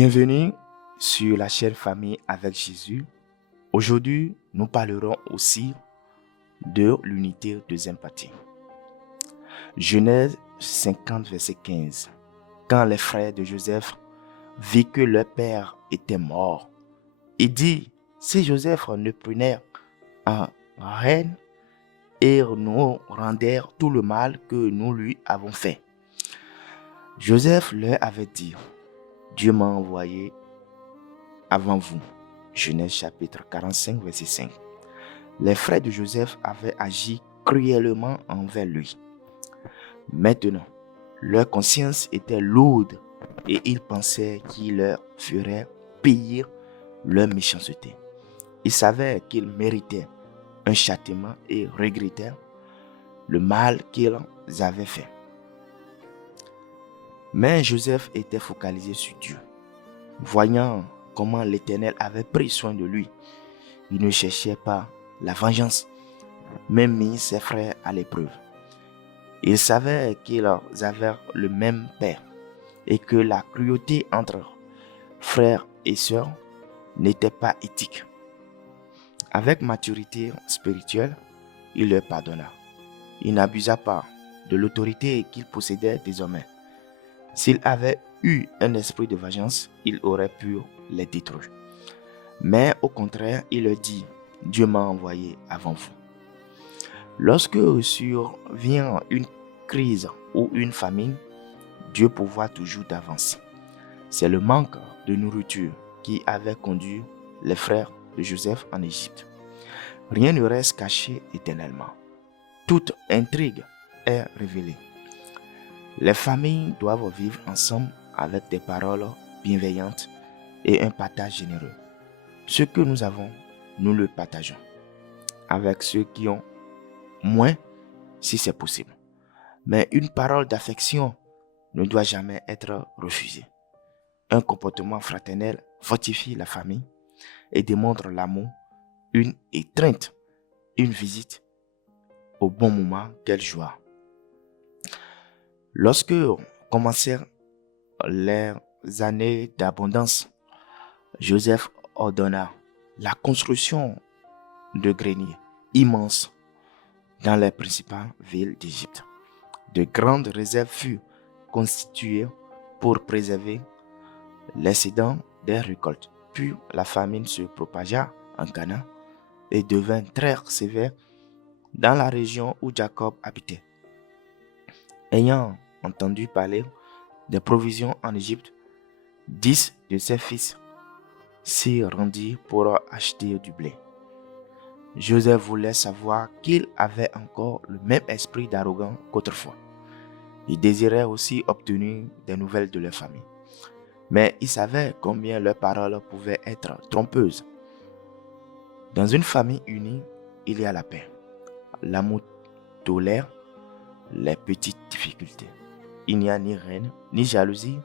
Bienvenue sur la chaîne Famille avec Jésus. Aujourd'hui, nous parlerons aussi de l'unité de sympathie. Genèse 50, verset 15. Quand les frères de Joseph virent que leur père était mort, il dit, si Joseph ne prenait en reine et nous rendait tout le mal que nous lui avons fait. Joseph leur avait dit, Dieu m'a envoyé avant vous. Genèse chapitre 45, verset 5. Les frères de Joseph avaient agi cruellement envers lui. Maintenant, leur conscience était lourde et ils pensaient qu'il leur ferait payer leur méchanceté. Ils savaient qu'ils méritaient un châtiment et regrettaient le mal qu'ils avaient fait. Mais Joseph était focalisé sur Dieu. Voyant comment l'Éternel avait pris soin de lui, il ne cherchait pas la vengeance, mais mis ses frères à l'épreuve. Il savait qu'ils avaient le même père et que la cruauté entre frères et sœurs n'était pas éthique. Avec maturité spirituelle, il leur pardonna. Il n'abusa pas de l'autorité qu'il possédait désormais. S'il avait eu un esprit de vengeance, il aurait pu les détruire. Mais au contraire, il leur dit, Dieu m'a envoyé avant vous. Lorsque survient une crise ou une famine, Dieu pourvoit toujours d'avance. C'est le manque de nourriture qui avait conduit les frères de Joseph en Égypte. Rien ne reste caché éternellement. Toute intrigue est révélée. Les familles doivent vivre ensemble avec des paroles bienveillantes et un partage généreux. Ce que nous avons, nous le partageons avec ceux qui ont moins, si c'est possible. Mais une parole d'affection ne doit jamais être refusée. Un comportement fraternel fortifie la famille et démontre l'amour, une étreinte, une visite au bon moment, quelle joie. Lorsque commencèrent les années d'abondance, Joseph ordonna la construction de greniers immenses dans les principales villes d'Égypte. De grandes réserves furent constituées pour préserver l'excédent des récoltes. Puis la famine se propagea en Canaan et devint très sévère dans la région où Jacob habitait. Ayant entendu parler des provisions en Égypte, 10 de ses fils s'y rendirent pour acheter du blé. Joseph voulait savoir qu'il avait encore le même esprit d'arrogance qu'autrefois. Il désirait aussi obtenir des nouvelles de leur famille. Mais il savait combien leurs paroles pouvaient être trompeuses. Dans une famille unie, il y a la paix. L'amour tolère les petites difficultés. Il n'y a ni haine, ni jalousie,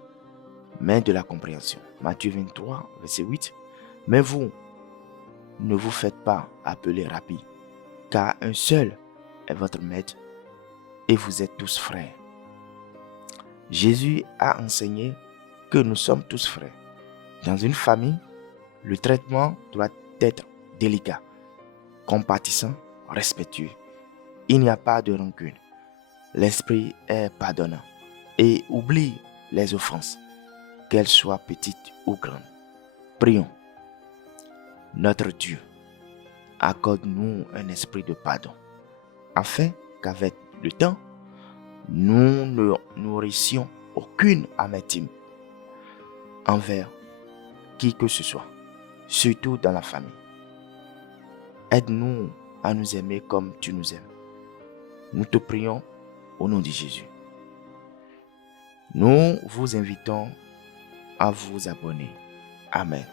mais de la compréhension. Matthieu 23, verset 8. Mais vous, ne vous faites pas appeler rapide, car un seul est votre maître et vous êtes tous frères. Jésus a enseigné que nous sommes tous frères. Dans une famille, le traitement doit être délicat, compatissant, respectueux. Il n'y a pas de rancune. L'esprit est pardonnant et oublie les offenses, qu'elles soient petites ou grandes. Prions. Notre Dieu, accorde-nous un esprit de pardon, afin qu'avec le temps, nous ne nourrissions aucune amertume envers qui que ce soit, surtout dans la famille. Aide-nous à nous aimer comme tu nous aimes. Nous te prions au nom de Jésus. Nous vous invitons à vous abonner. Amen.